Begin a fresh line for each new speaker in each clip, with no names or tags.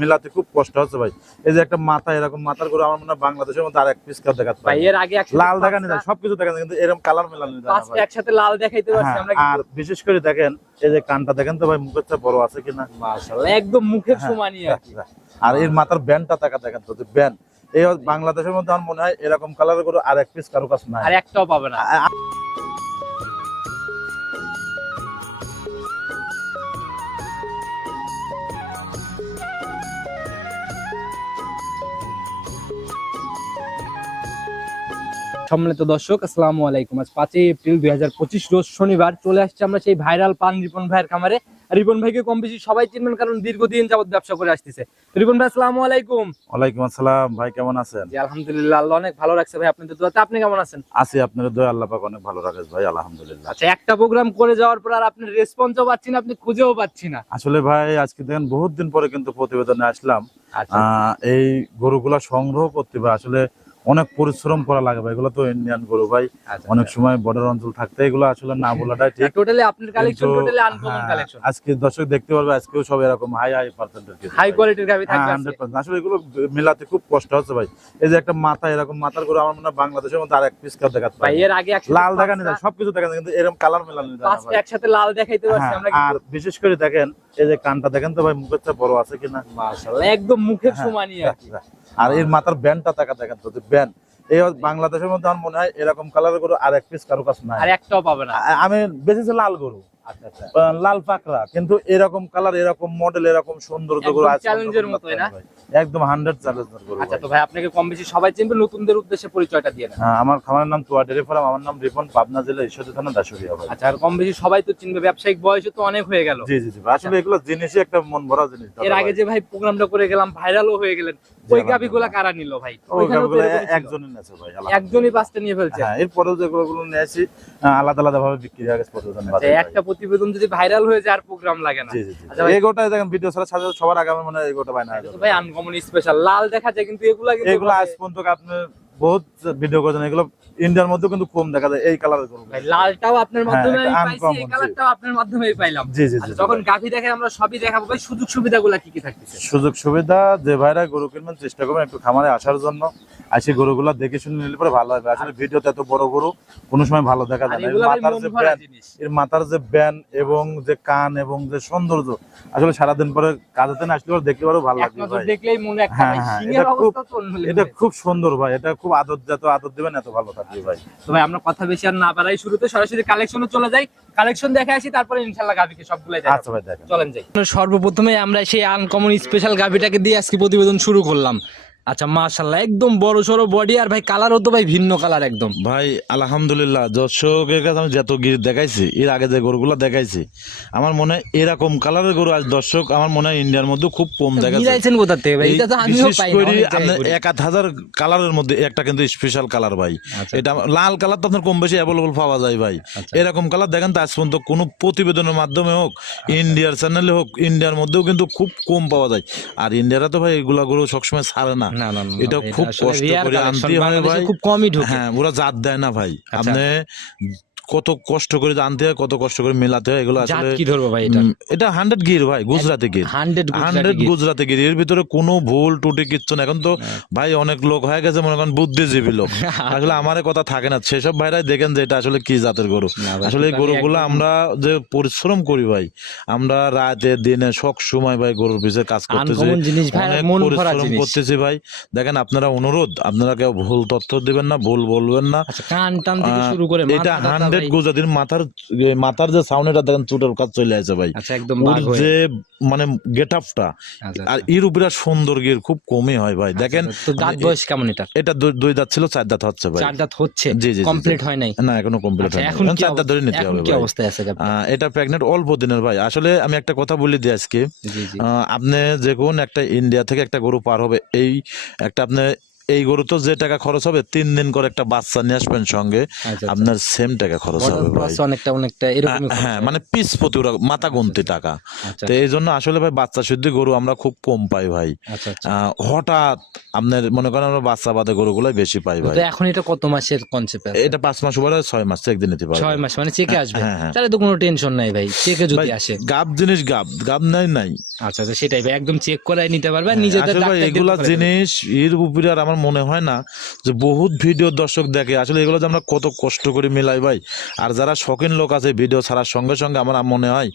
মেলাতে খুব কষ্ট হচ্ছে ভাই। এই যে একটা মাথা এরকম মাথার গরু আমার মনে হয় বাংলাদেশের মধ্যে আর এক পিস কাপ দেখাতে
ভাই এর আগে
লাল দেখা যায় সবকিছু দেখা কিন্তু এরকম কালার মেলানো যায়
পাঁচটা একসাথে লাল দেখাইতে পারছি
হ্যাঁ,
আমরা
আর বিশেষ করে দেখেন এই যে কানটা দেখেন তো ভাই মুখের চেয়ে বড় আছে কিনা।
মাশাআল্লাহ একদম মুখের
হ্যাঁ,
সমানই আর
আর এর মাথার ব্যান্ডটা দেখা দেখেন তো ব্যান্ড। এই বাংলাদেশের মধ্যে আমার মনে হয় এরকম কালারের গরু আর এক পিস কারও কাছে নাই।
আর একটাও পাবে না। সম্মানিত দর্শক আসসালামু আলাইকুম। আজ পাঁচই এপ্রিল দুই রোজ শনিবার চলে আসছে আমরা সেই ভাইরাল পান রিপন ভাইয়ের খামারে। রিপন ভাইকে কম বেশি সবাই চিনবেন কারণ দীর্ঘদিন যাবত ব্যবসা করে আসতেছে। রিপন ভাই আসসালামু আলাইকুম।
ওয়ালাইকুম আসসালাম ভাই কেমন আছেন?
জি আলহামদুলিল্লাহ আল্লাহ অনেক ভালো রাখছে ভাই আপনাদের দোয়াতে। আপনি কেমন আছেন?
আছি আপনার দয়া আল্লাহ পাক অনেক ভালো রাখেন ভাই আলহামদুলিল্লাহ।
আচ্ছা একটা প্রোগ্রাম করে যাওয়ার পর আর আপনি রেসপন্সও পাচ্ছি না আপনি খুঁজেও পাচ্ছি না।
আসলে ভাই আজকে দেখেন বহুত দিন পরে কিন্তু প্রতিবেদনে আসলাম।
আচ্ছা।
এই গরুগুলা সংগ্রহ করতে ভাই আসলে অনেক পরিশ্রম করা লাগে এগুলো তো ইন্ডিয়ান গরু ভাই।
আচ্ছা,
অনেক সময় বর্ডার অঞ্চল থাকতে এগুলো আসলে না বলাটাই ঠিক।
টোটালি আপনার কালেকশন টোটালি আনকমন
হ্যাঁ,
কালেকশন
আজকে দর্শক দেখতে পারবে আজকেও সব এরকম হাই হাই পার্সেন্টের
হাই কোয়ালিটির গাবি থাকবে আজকে।
হান্ড্রেড পার্সেন্ট আসলে এগুলো মেলাতে খুব কষ্ট হচ্ছে ভাই। এই যে একটা মাথা এরকম মাথার গরু আমার মনে হয় বাংলাদেশের মধ্যে আর এক পিস কাপ দেখাতে
ভাই এর আগে
লাল দেখা যায়
পাঁচটা-
সবকিছু দেখা যায় কিন্তু এরকম কালার মেলানো যায়
পাঁচটা একসাথে লাল দেখাইতে পারছি
হ্যাঁ,
আমরা
আর বিশেষ করে দেখেন এই যে কানটা দেখেন তো ভাই মুখের বড় আছে কিনা?
মাশাআল্লাহ একদম মুখের
হ্যাঁ,
সমানই কি।
আর এর মাথার ব্যান্ডটা দেখা দেখেন তো ব্যান্ড এই বাংলাদেশের মধ্যে আমার মনে হয় এরকম কালারের গরু আর এক পিস কারও কাছে নাই।
আর একটাও পাবে না।
আমি বেশি লাল গরু। লাল পাকড়া কিন্তু এরকম কালার এরকম মডেল এরকম সুন্দর
চ্যালেঞ্জের না?
একদম হান্ড্রেড চ্যালেঞ্জের গরু
আচ্ছা তো ভাই আপনাকে কম বেশি সবাই চিনবে নতুনদের উদ্দেশ্যে পরিচয়টা দিয়ে
হ্যাঁ, আমার খামারের নাম তোয়া ডেরি ফার্ম আমার নাম রিপন পাবনা জেলা ঈশ্বরদী থানা দাসুরিয়া ভাই।
আচ্ছা আর কম বেশি সবাই তো চিনবে ব্যবসায়িক বয়সে তো অনেক হয়ে গেল।
জি জি জি আসলে এগুলো জিনিসই একটা মন ভরা জিনিস
এর আগে যে ভাই প্রোগ্রামটা করে গেলাম ভাইরালও হয়ে গেলেন। ওই গাবিগুলা কারা নিল ভাই?
ওই গাবিগুলো একজনই নেছে ভাই
একজনই পাঁচটা নিয়ে ফেলছে।
হ্যাঁ এরপরেও যেগুলো গুলো নিয়ে আসি আলাদা আলাদা ভাবে বিক্রি হয়ে গেছে
আচ্ছা,
বাদে
একটা প্রতিবেদন যদি ভাইরাল হয়ে যায় আর প্রোগ্রাম লাগে না।
এগোটা
আচ্ছা ভাই-
এই গোটা দেখেন ভিডিও ছাড়া সাথে সবার আগে আমার মনে হয় এই গোটা না হয়ে
এটা ভাই আনকমন স্পেশাল লাল দেখা যায় কিন্তু এগুলা কিন্তু
এগুলো আজ পর্যন্ত আপনি বহুত ভিডিও করেছেন এগুলো ইন্ডিয়ার মধ্যে কিন্তু কম দেখা যায় এই কালারের গরু।
ভাই লালটাও আপনার মাধ্যমে
হ্যাঁ,
আমি পাইছি এই কালারটাও আপনার মাধ্যমেই পাইলাম।
জি জি
আচ্ছা, যখন। গাভি দেখে আমরা সবই দেখাবো ভাই সুযোগ সুবিধাগুলো কি কি থাকতেছে?
সুযোগ সুবিধা যে ভাইরা গরু কিনবেন চেষ্টা করবেন একটু খামারে আসার জন্য। আসি গরুগুলা দেখে শুনে নিলে পরে ভালো হবে। আসলে ভিডিওতে এত বড় গরু কোনো সময় ভালো দেখা যায় না। মাথার যে ব্যান
জিনিস।
এর মাথার যে ব্যান এবং যে কান এবং যে সৌন্দর্য আসলে সারাদিন পরে কাজেতে না আসলে দেখতে পারো ভালো লাগবে ভাই।
দেখলেই মনে একটা
হ্যাঁ, হ্যাঁ, এটা খুব সুন্দর ভাই এটা খুব আদর যত আদর দেবেন এত ভালো থাকবে ভাই।
তো ভাই আমরা কথা বেশি আর না বাড়াই শুরুতে সরাসরি কালেকশনে চলে যাই। কালেকশন দেখে আসি তারপরে ইনশাল্লাহ গাভিকে সবগুলাই দেখাবো।
আচ্ছা ভাই দেখেন।
চলেন যাই। সর্বপ্রথমে আমরা সেই আনকমন স্পেশাল গাভিটাকে দিয়ে আজকে প্রতিবেদন শুরু করলাম। আচ্ছা মাশাল্লাহ একদম বড় সড়ো বডি আর ভাই কালারও তো ভাই ভিন্ন কালার একদম।
ভাই আলহামদুলিল্লাহ দর্শকের কাছে আমি যত গির দেখাইছি এর আগে যে গরুগুলো দেখাইছি আমার মনে হয় এরকম কালারের গরু আজ দর্শক আমার মনে হয় ইন্ডিয়ার মধ্যে খুব কম
মিলাইছেন কোথা থেকে ভাই?
এই
এটা তো আমিও
বিশেষ
পাই না,
করে
অনেক জায়গায়
আপনার
ঘুরি।
এক আধ হাজার কালারের মধ্যে একটা কিন্তু স্পেশাল কালার ভাই।
আচ্ছা।
এটা লাল কালার তো আপনার কম বেশি অ্যাভেলেবল পাওয়া যায় ভাই।
আচ্ছা।
এরকম কালার দেখেন তো আজ পর্যন্ত কোনো প্রতিবেদনের মাধ্যমে হোক ইন্ডিয়ার চ্যানেলে হোক ইন্ডিয়ার মধ্যেও কিন্তু খুব কম পাওয়া যায়। আর ইন্ডিয়ারা তো ভাই এগুলা গরু সবসময় ছাড়ে না।
না না না,
এটা খুব কষ্ট করে আনতে হয় ভাই।
খুব কমই ঢুকে
হ্যাঁ ওরা জাত দেয় না ভাই
আচ্ছা।
আপনি কত কষ্ট করে আনতে হয় কত কষ্ট করে মেলাতে হয় এগুলো আসলে
কি ধরবো ভাই এটা?
এটা হান্ড্রেড গির ভাই গুজরাটি গির
হান্ড্রেড
গুজরাটি গির এর ভিতরে কোনো ভুল টুটি কিচ্ছু না এখন তো ভাই অনেক লোক হয়ে গেছে মনে করেন বুদ্ধিজীবী লোক। আসলে আমার কথা থাকে না। সেসব ভাইরাই দেখেন যে এটা আসলে কি জাতের গরু। আসলে এই গরুগুলো আমরা যে পরিশ্রম করি ভাই আমরা রাতে দিনে সব সময় ভাই গরুর পিছনে কাজ করতেছি। অনেক পরিশ্রম করতেছি ভাই। দেখেন আপনারা অনুরোধ আপনারা কেউ ভুল তথ্য দিবেন না ভুল বলবেন না।
আচ্ছা কান টান থেকে শুরু করে
এটা হান্ড্রেড
ভাই-
গুজরাটির মাথার মাথার যে সাউন্ডটা দেখেন চুটের কাজ চলে আসে ভাই।
আচ্ছা একদম
যে মানে গেট আপটা
আচ্ছা,
আর
আচ্ছা।
এর উপরে সুন্দর গির খুব কমই হয় ভাই। দেখেন
দাঁত বয়স কেমন এটা
এটা দুই- দাঁত ছিল চার দাঁত হচ্ছে ভাই।
চার দাঁত হচ্ছে?
জি, জি,
কমপ্লিট হয় নাই?
না এখনও কমপ্লিট হয়নি
এখন
চার দাঁত ধরে নিতে হবে
কি অবস্থায় আছে
এটা প্রেগনেন্ট অল্প দিনের ভাই। আসলে আমি একটা কথা বলি দিই আজকে। আপনি যে কোন একটা ইন্ডিয়া থেকে একটা গরু পার হবে এই একটা আপনি এই গরু তো যে টাকা খরচ হবে তিন দিন করে একটা বাচ্চা নিয়ে আসবেন সঙ্গে
আচ্ছা
আপনার সেম টাকা খরচ হবে ভাই।
অনেকটা অনেকটা এরকম
হ্যাঁ মানে পিস প্রতি মাথা গুনতি টাকা।
আচ্ছা
তো এই জন্য আসলে ভাই বাচ্চা শুদ্ধ গরু আমরা খুব কম পাই ভাই।
আচ্ছা আচ্ছা।
হঠাৎ আপনার মনে করেন আমরা বাচ্চা বাদে গরুগুলাই বেশি পাই ভাই।
এখন এটা কত মাসের কনসেপ্ট
এটা পাঁচ মাস উপরে ছয় মাস একদিন নিতে পারবে।
ছয় মাস মানে চেকে আসবে।
হ্যাঁ, হ্যাঁ।
তাহলে তো কোনো টেনশন নাই ভাই চেকে যদি আসে।
গাব জিনিস গাব গাব নাই নাই।
আচ্ছা আচ্ছা সেটাই ভাই একদম চেক করাই নিতে পারবে নিজেদের
এগুলা জিনিস এর উপরে আর আমার মনে হয় না যে বহুত ভিডিও দর্শক দেখে আসলে এগুলো যে আমরা কত কষ্ট করে মিলাই ভাই। আর যারা শখিন লোক আছে ভিডিও ছাড়ার সঙ্গে সঙ্গে আমার মনে হয়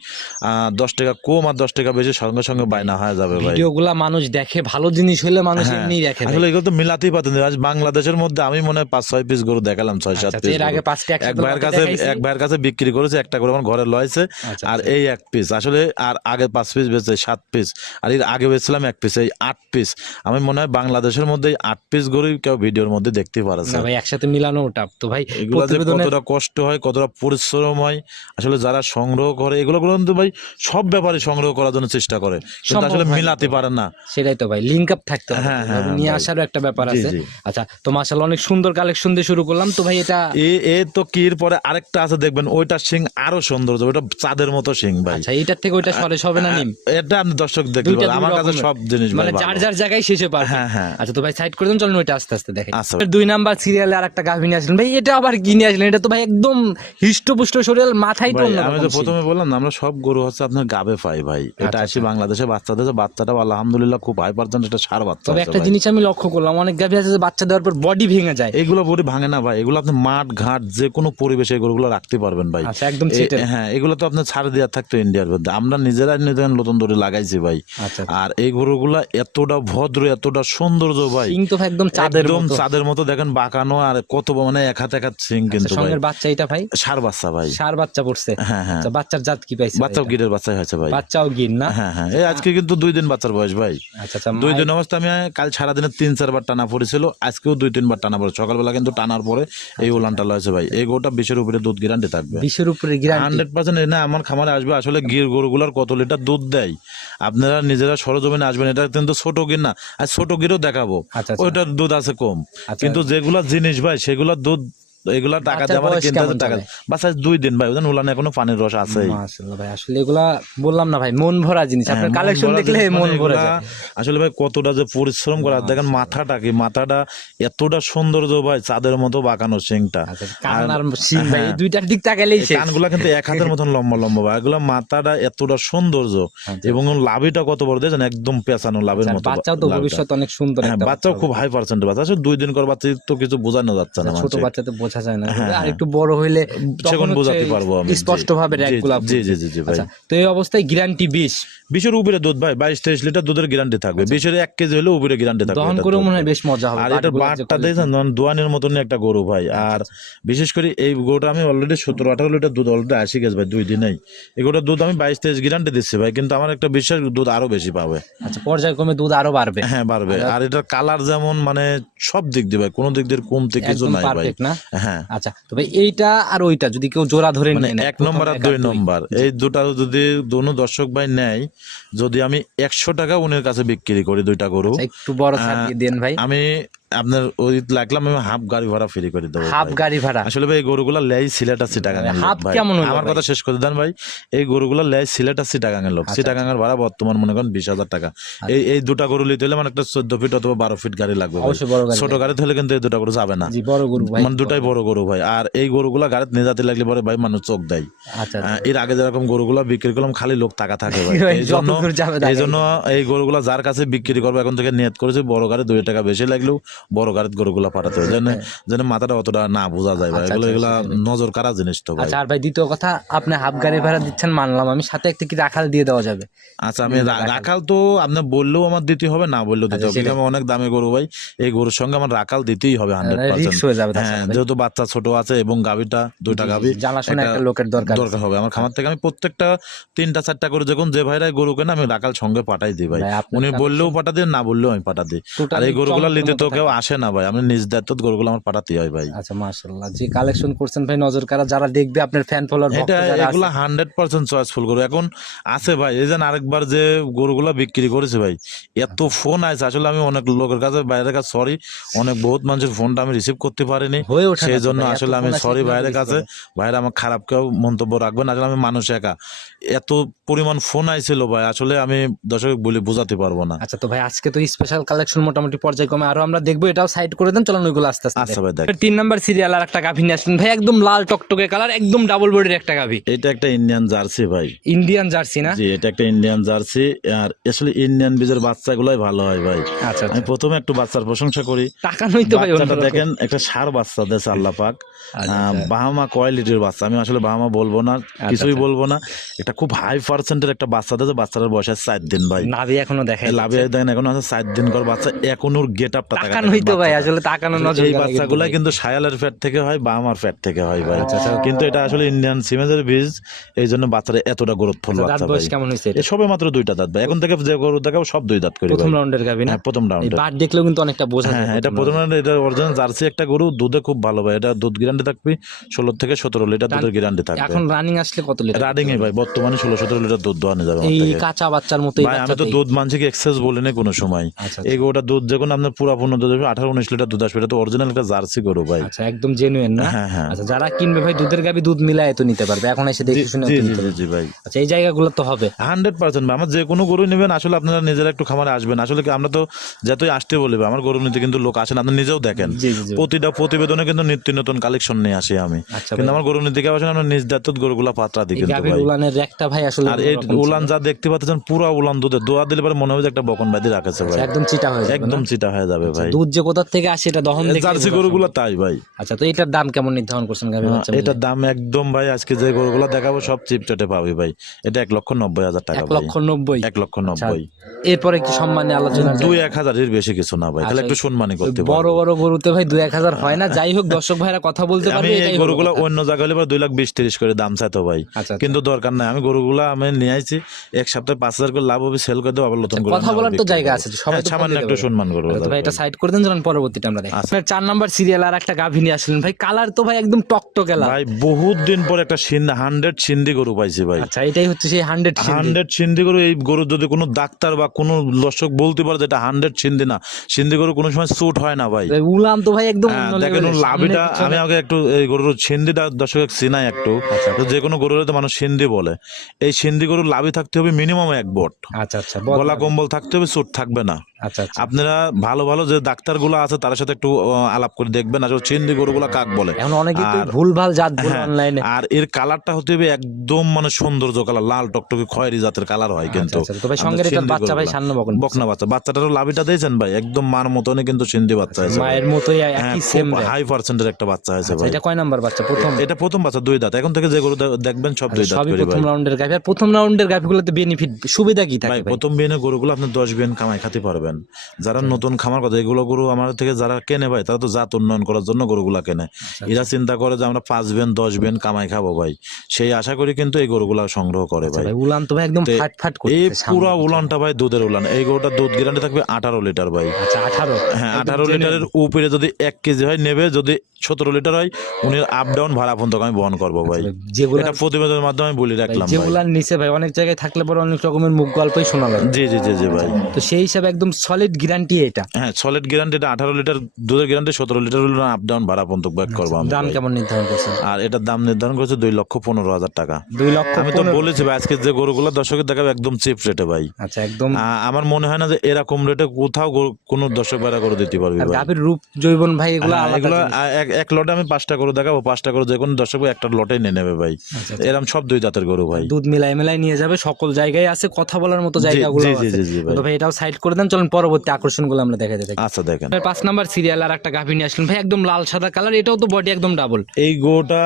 দশ টাকা কম আর দশ টাকা বেশি সঙ্গে সঙ্গে বায়না হয়ে যাবে ভাই।
ভিডিওগুলা মানুষ দেখে ভালো জিনিস হলে মানুষ
হ্যাঁ,
এমনি দেখে
আসলে এগুলো তো মিলাতেই পারতেন। আজ বাংলাদেশের মধ্যে আমি মনে হয় পাঁচ ছয় পিস গরু দেখালাম ছয় সাত
আচ্ছা,
পিস
এর আগে পাঁচটা
এক ভাইয়ের কাছে এক ভাইয়ের কাছে বিক্রি করেছে একটা করে আমার ঘরে লয়েছে
আচ্ছা,
আর এই এক পিস আসলে আর আগে পাঁচ পিস বেচে সাত পিস আর এর আগে বেচছিলাম এক পিস এই আট পিস আমি মনে হয় বাংলাদেশের মধ্যে এই আট পিস গরুই কেউ ভিডিওর মধ্যে দেখতে পারেছে
না ভাই একসাথে মিলানো ওটা তো ভাই
এগুলো যে কতটা কষ্ট হয় কতটা পরিশ্রম হয় আসলে যারা সংগ্রহ করে এগুলো গুলো কিন্তু ভাই সব ব্যাপারে সংগ্রহ করার জন্য চেষ্টা করে। কিন্তু আসলে মিলাতে পারে না।
সেটাই তো ভাই লিংক আপ থাকতে হবে।
হ্যাঁ, হ্যাঁ,
নিয়ে আসারও একটা ব্যাপার আছে। আচ্ছা তো মাশাআল্লাহ অনেক সুন্দর কালেকশন দিয়ে শুরু করলাম। তো ভাই এটা
এ এ তো কির পরে আরেকটা আছে দেখবেন ওইটার সিং আরও সৌন্দর্য ওইটা চাঁদের মতো সিং ভাই।
আচ্ছা এটার থেকে ওইটা সরে হবে না নিম?
এটা দর্শক দেখতে আমার কাছে সব জিনিস
মানে। যার যার জায়গায় শেষে পারবে।
হ্যাঁ, হ্যাঁ।
আচ্ছা তো ভাই সাইড করে চলুন ওইটা আস্তে আস্তে দেখেন।
আচ্ছা।
দুই নাম্বার সিরিয়ালে আর একটা গাভী নিয়ে আসলেন। ভাই এটা আবার কি নিয়ে আসলেন? এটা তো ভাই একদম হিষ্টপুষ্ট শরীর মাথায় তো
আমি তো প্রথমে বললাম আমরা সব গরু হচ্ছে আপনার গাবে পাই ভাই। এটা
আচ্ছা,
আসি বাংলাদেশে বাচ্চাদের বাচ্চাটা আলহামদুলিল্লাহ খুব হাই পার্সেন্ট এটা সার বাচ্চা
তবে একটা জিনিস আমি লক্ষ্য করলাম অনেক গাভী আছে যে বাচ্চা দেওয়ার পর বডি ভেঙে যায়।
এগুলো বডি ভাঙে না ভাই এগুলো আপনি মাঠ ঘাট যে কোনো পরিবেশে এই গরুগুলো রাখতে পারবেন ভাই।
আচ্ছা একদম
হ্যাঁ এগুলো তো আপনার ছাড় দেওয়া থাকতো ইন্ডিয়ার মধ্যে। আমরা নিজেরাই নিজের নতুন দড়ি লাগাইছি ভাই।
আচ্ছা
আর এই গরুগুলা এতটা ভদ্র এতটা সৌন্দর্য ভাই
একদম চাঁদের
একদম চাঁদের মতো দেখেন বাঁকানো আর কত মানে এক হাত এক হাত সিং
আচ্ছা,
কিন্তু
সঙ্গের বাচ্চা এটা ভাই?
সার বাচ্চা ভাই।
সার বাচ্চা পড়ছে।
হ্যাঁ হ্যাঁ।
আচ্ছা বাচ্চার জাত কি পাইছে
বাচ্চাও গিরের বাচ্চাই হয়েছে ভাই।
বাচ্চাও গির না?
হ্যাঁ হ্যাঁ। এই আজকে কিন্তু দুই দিন বাচ্চার বয়স ভাই।
আচ্ছা
দুই দিন অবস্থা আমি কাল সারাদিনে তিন চারবার টানা পড়েছিল। আজকেও দুই তিনবার টানা পড়ে সকালবেলা কিন্তু টানার পরে এই উলানটা লয়েছে ভাই। এই গরুটা বিশের উপরে দুধ গ্যারান্টি থাকবে।
বিশের উপরে গ্যারান্টি
হান্ড্রেড পার্সেন্ট না আমার খামারে আসবে। আসলে গির গরুগুলার কত লিটার দুধ দেয়? আপনারা নিজেরা সরজমিনে আসবেন। এটা কিন্তু ছোট গির না। আর ছোট গিরও দেখাবো। ওইটার দুধ আছে কম
আচ্ছা।
কিন্তু যেগুলা জিনিস ভাই সেগুলা দুধ এগুলা টাকা আমার
বয়স
কিনতে টাকা আজ দুই দিন ভাই ওদের উলানে এখনও পানির রস আছেই।
মাশাআল্লাহ ভাই আসলে এগুলা বললাম না ভাই মন ভরা জিনিস। আপনার
হ্যাঁ,
কালেকশন দেখলে মন
মানে
ভরে যায়।
আসলে ভাই কতটা যে পরিশ্রম করা দেখেন মাথাটা কি? মাথাটা এতটা সৌন্দর্য ভাই চাঁদের মতো বাঁকানো সিংটা।
আচ্ছা কান আর সিং ভাই এই দুইটার দিক তাকাইলেই শেষ।
কানগুলা কিন্তু এক হাতের মতন লম্বা লম্বা ভাই এগুলা মাথাটা এতটা সৌন্দর্য।
আচ্ছা।
এবং লাভিটা কত বড় দেখেন একদম পেঁচানো লাভের
আচ্ছা,
মতো
বাচ্চাও তো। ভবিষ্যৎ অনেক সুন্দর
হ্যাঁ
একটা
বাচ্চাও
বাচ্চা
খুব হাই পার্সেন্ট বাচ্চা দুই দিন কর বাচ্চা তো কিছু বোঝানো যাচ্ছে না
ছোট
মানুষের।
বাচ্চাতে বোঝা যায় না।
হ্যাঁ,
আর
হ্যাঁ।
একটু বড় হইলে
সেখন বোঝাতে পারব আমি
স্পষ্ট ভাবে
জি, জি জি জি জি ভাই।
আচ্ছা তো এই অবস্থায় গ্যারান্টি বিশ
বিশের উপরে দুধ ভাই বাইশ তেইশ লিটার দুধের গ্যারান্টি থাকবে। বিশের এক কেজি হলে উপরে গ্যারান্টি থাকবে
দহন করে মনে হয় বেশ মজা হবে
আর
যে
বাটটা। দেখছেন? ধরুন দোয়ানের মতনই একটা গরু ভাই। আর বিশেষ করে এই গরুটা আমি অলরেডি সতেরো আঠারো লিটার দুধ অলরেডি আসি গেছে ভাই দুই দিনেই এই গরুটার দুধ আমি বাইশ তেইশ গ্যারান্টি দিচ্ছি ভাই কিন্তু আমার একটা বিশ্বাস দুধ আরও বেশি পাবে।
আচ্ছা পর্যায়ক্রমে দুধ আরও বাড়বে।
হ্যাঁ বাড়বে। আর এটার কালার যেমন মানে সব দিক দিয়ে ভাই কোনো দিক দিয়ে কমতে কিছু নাই ভাই।
না?
হ্যাঁ।
আচ্ছা তবে এইটা আর ওইটা যদি কেউ জোড়া ধরে
মানে
নিয়ে
এক নম্বর আর দুই নম্বর। এই দুটা যদি দোনো দর্শক ভাই নেয় যদি আমি একশো টাকা উনির কাছে বিক্রি করি দুইটা গরু
আচ্ছা, একটু বড় দেন ভাই।
আমি আপনার ওই লাগলাম আমি হাফ গাড়ি ভাড়া ফ্রি করে দেবো
হাফ গাড়ি ভাড়া?
আসলে ভাই এই গরুগুলা লেই সিলেট আর চিটাগাঙের
হাফ কেমন
আমার কথা শেষ করে দেন ভাই। এই গরুগুলা লেই সিলেট আর চিটাগাঙের লোক।
আচ্ছা,
চিটাগাঙের ভাড়া বর্তমান মনে করেন বিশ হাজার টাকা। এই এই দুটা গরু নিতে হলে মানে একটা চোদ্দ ফিট অথবা বারো ফিট গাড়ি লাগবে
বড় গাড়ি
ছোট হলে কিন্তু এই দুটা গরু যাবে না।
বড় গরু
মানে দুটাই বড় গরু ভাই। আর এই গরুগুলা গাড়িতে নিয়ে যেতে লাগলে পরে ভাই মানুষ চোখ দেয়।
আচ্ছা
এর আগে যেরকম গরুগুলা বিক্রি করলাম খালি লোক টাকা থাকে ভাই। এই জন্য এই জন্য এই গরুগুলা যার কাছে বিক্রি করব এখন থেকে নিয়ত করেছে বড় গাড়ি দুই হাজার টাকা বেশি লাগলেও বড় গাড়িতে গরুগুলা পাঠাতে হবে যেন যেন মাথাটা অতটা না বোঝা যায় ভাই।
আচ্ছা,
এগুলো
আচ্ছা,
এগুলা নজর কারা জিনিস তো ভাই।
আচ্ছা আর ভাই দ্বিতীয় কথা আপনি হাফ গাড়ি ভাড়া দিচ্ছেন মানলাম আমি। সাথে একটা কি রাখাল দিয়ে দেওয়া যাবে?
আচ্ছা আমি রাখাল। তো আপনি বললেও আমার দিতে হবে না বললেও দিতে হবে। আমি অনেক দামে গরু ভাই। এই গরুর সঙ্গে আমার রাখাল দিতেই হবে হান্ড্রেড পার্সেন্ট
হ্যাঁ
যেহেতু বাচ্চা ছোট আছে এবং গাভিটা দুইটা গাভি
জানাশোনা
একটা
লোকের দরকার
দরকার হবে। আমার খামার থেকে আমি প্রত্যেকটা তিনটা চারটা করে যখন যে ভাইরা গরু কেন আমি রাখাল সঙ্গে পাঠাই দিই ভাই। উনি বললেও পাঠা দিই না বললেও আমি পাঠা দিই। আর এই গরুগুলো নিতে তো কেউ আসে না ভাই। আমি নিজ দায়িত্ব গরুগুলো আমার পাঠাতে হয় ভাই।
আচ্ছা মাশাআল্লাহ। যে কালেকশন করছেন ভাই নজর কারা যারা দেখবে আপনার ফ্যান ফলোয়ার
এটা এগুলা
আছে।
হান্ড্রেড পার্সেন্ট চয়েসফুল গরু। এখন আছে ভাই এই যে আরেকবার যে গরুগুলা বিক্রি করেছে ভাই এত ফোন আছে আসলে আমি অনেক লোকের কাছে বাইরের কাছে সরি অনেক বহুত মানুষের ফোনটা আমি রিসিভ করতে পারিনি। সেই জন্য আসলে আমি সরি বাইরের কাছে? ভাইরা আমার খারাপ কেউ মন্তব্য রাখবেন আসলে আমি মানুষ একা। এত পরিমাণ ফোন আইছিল ভাই আসলে আমি দর্শক বলে বোঝাতে পারব না।
আচ্ছা তো ভাই আজকে তো স্পেশাল কালেকশন মোটামুটি পর্যায়ক্রমে আরও আমরা দেখব। এটাও সাইড করে দেন চলুন ওইগুলো আস্তে আস্তে
আচ্ছা ভাই দেখ।
তিন নাম্বার সিরিয়াল আর একটা গাভী নিয়ে আসলেন। ভাই একদম লাল টকটকে কালার একদম ডাবল বডির একটা গাভী।
এটা একটা ইন্ডিয়ান জার্সি ভাই।
ইন্ডিয়ান জার্সি না?
জি এটা একটা ইন্ডিয়ান জার্সি আর আসলে ইন্ডিয়ান বীজের বাচ্চাগুলোই ভালো হয় ভাই।
আচ্ছা
আমি
আচ্ছা
প্রথমে একটু বাচ্চার প্রশংসা করি।
টাকা নই তো ভাই
বাচ্চাটা দেখেন একটা সার বাচ্চা দেশে আল্লাহ পাক।
আচ্ছা।
বাহামা কোয়ালিটির বাচ্চা? আমি আসলে বাহামা বলব না কিছুই। বলব না। এটা খুব হাই পার্সেন্টের একটা বাচ্চা দেশে বাচ্চাটার বয়স আছে চার দিন ভাই।
নাভি এখনও দেখাই
লাভে দেখেন এখন আছে চার দিন কর বাচ্চা। এখন ওর গেট আপটা
টাকা তো ভাই আসলে তাকানো নজর
এই বাচ্চাগুলা
কিন্তু
সায়ালের ফ্যাট থেকে হয় বা আমার ফ্যাট থেকে হয় ভাই।
আচ্ছা, আচ্ছা।
কিন্তু এটা আসলে ইন্ডিয়ান সিমেজের বীজ এই জন্য বাচ্চারা এতটা গ্রোথফুল
আচ্ছা,
বাচ্চা ভাই।
কেমন হয়েছে
সবে মাত্র দুইটা দাঁত ভাই। এখন থেকে যে গরু দেখাবো সব দুই দাঁত করি
প্রথম রাউন্ডের গাভী না?
হ্যাঁ প্রথম রাউন্ডে
বাট দেখলেও কিন্তু অনেকটা বোঝা
হ্যাঁ
যায়
হ্যাঁ এটা
প্রথম
এটা অরিজিনাল জার্সি একটা গরু দুধে খুব ভালো ভাই। এটা দুধ গ্যারান্টি থাকবে ষোলো থেকে সতেরো লিটার দুধের গ্যারান্টি থাকবে।
এখন রানিং আসলে কত লিটার
রাডিং এ ভাই বর্তমানে ষোলো সতেরো লিটার দুধ দোয়ানো যাবে
এই কাঁচা বাচ্চার মতো
আমি তো দুধ মানছি কি এক্সেস বলি না কোনো সময়। এই গরুটা দুধ যখন আপনার পুরা পূর্ণ দুধ হবে আঠারো উনিশ লিটার দুধ আসবে। এটা তো অরিজিনাল একটা জার্সি গরু ভাই।
আচ্ছা একদম জেনুইন না?
হ্যাঁ হ্যাঁ।
আচ্ছা যারা কিনবে ভাই দুধের গাভী দুধ মিলায় তো নিতে পারবে। এখন এসে দেখে শুনে
জি
তো
জি
নিতে
জি
পারবে।
জি ভাই।
আচ্ছা এই জায়গাগুলো তো হবে।
হান্ড্রেড পার্সেন্ট আমার যে কোনো গরু নেবেন আসলে আপনারা নিজেরা একটু খামারে আসবেন। আসলে কি আমরা তো যতই আসতে বলবে আমার গরু নিতে কিন্তু লোক আসেন আপনি নিজেও দেখেন। প্রতিটা প্রতিবেদনে কিন্তু নিত্য নতুন কালেকশন নিয়ে আসি আমি।
আচ্ছা
কিন্তু আমার গরু নিতে আসেন আমরা নিজ দায়িত্ব গরুগুলা পাত্রা দিই
এই
কিন্তু ভাই।
উলানের ভাই আসলে
আর এই উলান যা দেখতে পাচ্ছেন পুরা উলান দুধে দোয়া দিলে পরে মনে হবে যে একটা বকন বাদি রাখেছে ভাই।
আচ্ছা, একদম চিটা হয়ে যাবে
একদম চিটা হয়ে যাবে ভাই।
দুধ যে কোথা থেকে আসে এটা দহন
জার্সি গরুগুলো তাই ভাই।
আচ্ছা তো এটার দাম কেমন নির্ধারণ করছেন গাভীর বাচ্চা
এটার দাম একদম ভাই আজকে যে গরুগুলো দেখাবো সব চিপচটে পাবে পাবি ভাই। এটা এক লক্ষ নব্বই হাজার টাকা
এক লক্ষ নব্বই?
এক লক্ষ নব্বই।
এরপরে কি সম্মানে আলোচনা
দুই এক হাজারের বেশি কিছু না ভাই তাহলে
আচ্ছা,
একটু সম্মানই করতে
বড় বড় গরুতে ভাই দুই এক হাজার হয় না যাই হোক দর্শক ভাইরা কথা বলতে পারবে
এই গরুগুলো অন্য জায়গায় হলে পরে দুই লাখ বিশ তিরিশ করে দাম চাইতো ভাই।
আচ্ছা আচ্ছা।
কিন্তু দরকার নাই আমি গরুগুলো আমি নিয়ে আইছি এক সপ্তাহে পাঁচ হাজার করে লাভ হবে সেল করে দেবো আবার নতুন
কথা বলার তো জায়গা আছে, সবাই
হ্যাঁ, সামান্য একটু সম্মান করব
ভাই এটা সাইড করে দেন পরবর্তীটা আমরা দেখি। আপনার চার নাম্বার সিরিয়াল আর একটা গাভী নিয়ে আসলেন ভাই কালার তো ভাই একদম টকটকে লাল।
ভাই বহুত দিন পর একটা সিন্ধি হান্ড্রেড সিন্ধি গরু পাইছি ভাই।
আচ্ছা এটাই হচ্ছে সেই হান্ড্রেড
হান্ড্রেড সিন্ধি গরু এই গরু যদি কোনো ডাক্তার বা কোনো দর্শক বলতে পারে যেটা হান্ড্রেড সিন্ধি না। সিন্ধি গরু কোনো সময় স্যুট হয় না ভাই।
উলান তো ভাই একদম
হ্যাঁ, দেখেন লাভিটা আমি আগে একটু এই গরুর সিন্ধিটা দর্শক চিনাই একটু।
আচ্ছা,
তো যে কোনো গরুর তো মানুষ সিন্ধি বলে। এই সিন্ধি গরুর লাভি থাকতে হবে মিনিমাম এক বট।
আচ্ছা আচ্ছা
গলা কম্বল থাকতে হবে স্যুট থাকবে না। আপনারা ভালো ভালো যে ডাক্তার ডাক্তারগুলো আছে তার সাথে একটু আলাপ করে দেখবেন। আসলে সিন্ধি গরুগুলা কাক বলে।
এখন অনেকে তো
আর-
জাত
হ্যাঁ,
অনলাইনে
আর এর কালারটা হতে হবে একদম মানে সৌন্দর্য কালার লাল টকটকে খয়েরি জাতের কালার হয় কিন্তু।
আচ্ছা, সঙ্গে এটার বাচ্চা ভাই। সান্ন বকন।
বকনা বাচ্চা। বাচ্চাটারও লাভিটা দিয়েছেন ভাই? একদম মার মতনই কিন্তু সিন্ধি বাচ্চা হয়েছে
মায়ের মতোই
হ্যাঁ
একই সেম
হাই পার্সেন্টের একটা বাচ্চা হয়েছে ভাই।
এটা কয় নাম্বার বাচ্চা? প্রথম?
এটা প্রথম বাচ্চা দুই দাঁত। এখন থেকে যে গরু দেখবেন সব দুই দাঁত করে
প্রথম রাউন্ডের গাভী। আর প্রথম রাউন্ডের গাভীগুলোতে বেনিফিট সুবিধা কি থাকে ভাই
প্রথম বিয়ানের গরুগুলো আপনি দশ বিয়ান কামাই খাতে পারবেন যারা নতুন খামার কথা এগুলো গরু আমার থেকে যারা কেনে ভাই তারা তো জাত উন্নয়ন করার জন্য গরুগুলা কেনে।
আচ্ছা,
এরা চিন্তা করে যে আমরা পাঁচ বিয়ান দশ বিয়ান কামাই খাব ভাই। সেই আশা করি কিন্তু এই গরুগুলা সংগ্রহ করে ভাই।
ভাই উলান তো ভাই একদম
তে-
ফাট ফাট
এই। পুরা উলানটা ভাই দুধের উলান। এই গরুটা দুধ গ্যারান্টি থাকবে আঠারো লিটার ভাই।
আচ্ছা আঠারো।
হ্যাঁ আঠারো লিটারের উপরে যদি এক কেজি হয় নেবে যদি সতেরো লিটার হয় উনি আপ ডাউন ভাড়া পর্যন্ত আমি বহন করব ভাই।
যেগুলো
প্রতিবেদনের মাধ্যমে বলে রাখলাম ভাই।
যেগুলার নিচে ভাই অনেক জায়গায় থাকলে পরে অনেক রকমের মুখ গল্পই শোনা যাবে
জি জি জি জি ভাই।
তো সেই হিসাবে একদম সলিড গ্যারান্টি এটা।
হ্যাঁ সলিড গ্যারান্টি এটা আঠারো লিটার দুধের গ্যারান্টি সতেরো লিটার হলো আপ ডাউন ভাড়া পর্যন্ত ব্যাক করব আমি
দাম কেমন নির্ধারণ করছেন?
আর এটার দাম নির্ধারণ করেছে দুই লক্ষ পনেরো হাজার টাকা।
দুই লক্ষ
আমি তো বলেছি ভাই আজকে যে গরুগুলো দর্শকের দেখাবে একদম চিপ রেটে ভাই।
আচ্ছা একদম
আমার মনে হয় না যে এরকম রেটে কোথাও কোনো দর্শক ভাড়া করে দিতে পারবে
গাভীর রূপ জৈবন ভাই এগুলো
হ্যাঁ, এগুলো এক- লটে আমি পাঁচটা করে দেখাবো পাঁচটা করে যে কোনো দর্শক একটা লটে নিয়ে নেবে ভাই।
আচ্ছা,
এরকম সব দুই দাঁতের গরু ভাই।
দুধ মিলাই মিলাই নিয়ে যাবে সকল জায়গায় আছে কথা বলার মতো জায়গাগুলো
জি, জি, জি,
ভাই। এটাও সাইড করে দেন চলুন পরবর্তী আকর্ষণগুলো আমরা দেখাতে থাকি।
আচ্ছা দেখেন।
পাঁচ নাম্বার সিরিয়াল আর একটা গাভী নিয়ে আসলেন ভাই একদম লাল সাদা কালার এটাও তো বডি একদম ডাবল
এই গোটা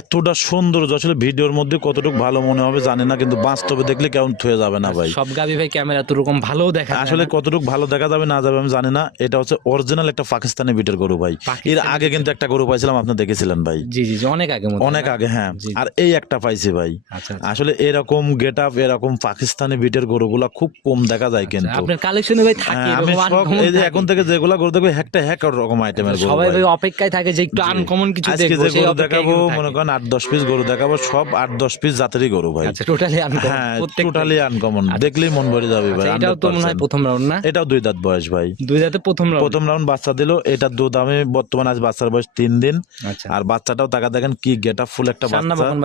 এতটা সুন্দর আসলে ভিডিওর মধ্যে কতটুকু ভালো মনে হবে জানি না কিন্তু বাস্তবে দেখলে কেমন থুয়ে যাবে না ভাই।
সব গাভী ভাই ক্যামেরা তো রকম ভালো দেখা
আসলে কতটুকু ভালো দেখা যাবে না যাবে আমি জানি না এটা হচ্ছে অরিজিনাল একটা পাকিস্তানি বিটের গরু ভাই। এর আগে কিন্তু একটা গরু পাইছিলাম আপনি দেখেছিলেন ভাই।
জি জি জি অনেক আগে
অনেক আগে হ্যাঁ। আর এই একটা পাইছি ভাই।
আচ্ছা
আসলে এরকম গেট আপ এরকম পাকিস্তানি বিটের গরুগুলা খুব কম দেখা যায় কিন্তু।
আপনার কালেকশনে ভাই থাকে
হ্যাঁ। এখন থেকে যেগুলা গরু দেখবে একটা হ্যাক রকম আইটেমের গরু
সবাই
ভাই।
ভাই অপেক্ষায় থাকে যে একটু আনকমন কিছু
আজকে যে গরু দেখাবো মনে করেন আট দশ পিস গরু দেখাবো সব আট দশ পিস জাতেরই গরু ভাই।
আচ্ছা টোটালি আনকমন
হ্যাঁ টোটালি আনকমন দেখলেই মন ভরে যাবে ভাই
আচ্ছা, এটাও তো মনে হয় প্রথম রাউন্ড না?
এটাও দুই দাঁত বয়স ভাই।
দুই জাতে প্রথম রাউন্ড
প্রথম রাউন্ড বাচ্চা দিল এটার দুধ আমি বর্তমানে আজ বাচ্চার বয়স তিন দিন।
আচ্ছা।
আর বাচ্চাটাও তাকা দেখেন কি গেটা ফুল একটা বাচ্চা
বকন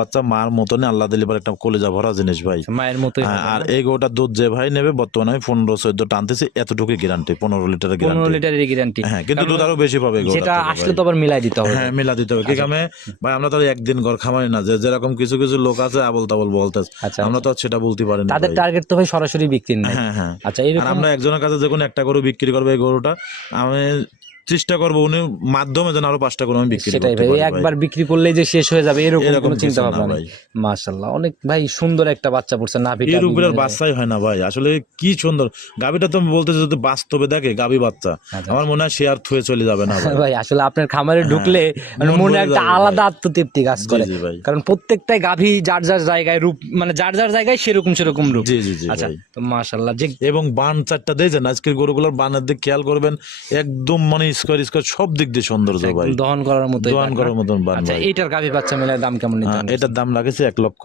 বাচ্চা
মার মতনই আল্লাহ দিলে একটা কলেজা ভরা জিনিস ভাই।
মায়ের মতোই
হ্যাঁ, আর এই গরুটার দুধ যে ভাই নেবে বর্তমানে আমি পনেরো চোদ্দ টানতেছি এতটুকু গ্যারান্টি পনেরো লিটারের
পনেরো
গ্যারান্টি
লিটারের গ্যারান্টি
হ্যাঁ কিন্তু দুধ আরও বেশি পাবে সেটা
আসলে তো আবার মিলাই দিতে হবে।
হ্যাঁ মিলাই দিতে হবে। কি কামে ভাই আমরা তো একদিন ঘর খামারি না যে যেরকম কিছু কিছু লোক আছে আবল তাবল বলতে
আচ্ছা।
আমরা তো সেটা বলতে পারি না
তাদের টার্গেট তো ভাই সরাসরি বিক্রি না
হ্যাঁ হ্যাঁ।
আচ্ছা
আমরা একজনের কাছে যখন একটা গরু বিক্রি করবে এই গরুটা আমি চেষ্টা করব উনি মাধ্যমে যেন আরও পাঁচটা গরু আমি বিক্রি
সেটাই ভাই একবার বিক্রি করলেই যে শেষ হয়ে যাবে এরকম কোনো চিন্তা ভাবনা। নেই। মাশাআল্লাহ অনেক ভাই সুন্দর একটা বাচ্চা পড়ছে নাভিটা
এর উপরে বাচ্চাই হয় না ভাই আসলে কি সুন্দর। গাবিটা তো আমি বলতেছি যদি বাস্তবে দেখে গাবি বাচ্চা
আচ্ছা।
আমার মনে হয় সে আর থুয়ে চলে যাবে না ভাই।
আসলে আপনার খামারে ঢুকলে মানে
মনে
একটা। আলাদা আত্মতৃপ্তি কাজ করে। কারণ প্রত্যেকটাই গাভী যার যার জায়গায় রূপ মানে যার যার জায়গায় সেরকম সেরকম রূপ।
জি জি জি
আচ্ছা তো মাশাআল্লাহ যে
এবং বান চারটা দিয়েছেন আজকের গরুগুলোর বানের দিক খেয়াল করবেন একদম মানে স্কোয়ার স্কোয়ার সব দিক দিয়ে সৌন্দর্য ভাই।
একদম দহন করার মতো
দোয়ান করার মতন বান
আচ্ছা
ভাই।
এইটার গাভী বাচ্চা মেলার দাম কেমন নিতে
হ্যাঁ, এটার দাম লাগেছে এক লক্ষ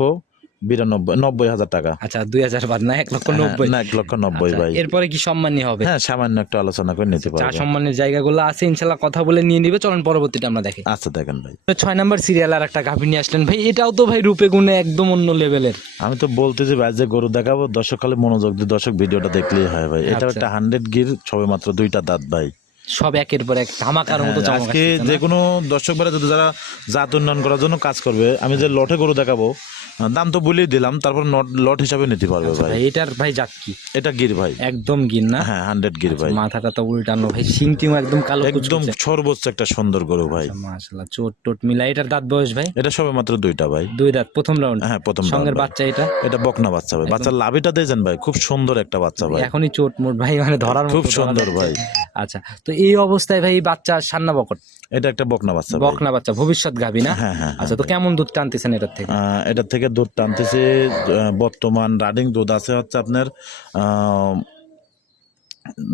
বিরানব্বই নব্বই হাজার টাকা।
আচ্ছা দুই হাজার বাদ না এক লক্ষ
হ্যাঁ,
নব্বই।
না এক লক্ষ নব্বই
আচ্ছা,
ভাই।
এরপরে কি সম্মানী হবে?
হ্যাঁ সামান্য একটু আলোচনা করে নিতে
চা
পারব।
সম্মানের জায়গাগুলো আছে ইনশাল্লাহ কথা বলে নিয়ে নিবে। চলুন পরবর্তীটা আমরা দেখি।
আচ্ছা দেখেন ভাই।
ছয় নাম্বার সিরিয়াল আর একটা গাভী নিয়ে আসলেন। ভাই এটাও তো ভাই রূপে গুণে একদম অন্য লেভেলের
আমি তো বলতেছি ভাই যে গরু দেখাবো দর্শক খালি মনোযোগ দিয়ে দর্শক ভিডিওটা দেখলেই হয় ভাই। এটা
আচ্ছা।
একটা হান্ড্রেড গির সবে মাত্র দুইটা দাঁত ভাই।
সব একের পর এক ধামাকার মতো
হ্যাঁ, আজকে যে কোনো দর্শক যারা জাত উন্নয়ন করার জন্য কাজ করবে আমি যে লটে গরু দেখাবো দাম তো বলেই দিলাম তারপর নট- লট হিসাবে নিতে পারবে ভাই।
ভাই এটার ভাই জাত কি?
এটা গির ভাই।
একদম গিন না?
হ্যাঁ হান্ড্রেড গির ভাই।
মাথাটা তো উল্টানো ভাই সিংটিও একদম কালো
একদম সর্বোচ্চ একটা সুন্দর গরু ভাই।
মাশাআল্লাহ চোট টোট মিলা এটার দাঁত বয়স ভাই?
এটা সবে মাত্র দুইটা ভাই।
দুই দাঁত প্রথম রাউন্ড
হ্যাঁ প্রথম
সঙ্গের বাচ্চা এটা?
এটা বকনা বাচ্চা ভাই। বাচ্চার লাভিটা দিয়েছেন ভাই খুব সুন্দর একটা বাচ্চা ভাই।
এখনই চোট মোট ভাই মানে ধরার
খুব সুন্দর ভাই।
আচ্ছা তো এই অবস্থায় ভাই বাচ্চা সান্না বকট?
এটা একটা বকনা বাচ্চা
বকনা বাচ্চা ভবিষ্যৎ গাভী না?
হ্যাঁ হ্যাঁ
আচ্ছা তো কেমন দুধ টানতেছেন এটার থেকে?
এটার থেকে দুধ টানতেছি বর্তমান রানিং দুধ আছে হচ্ছে আপনার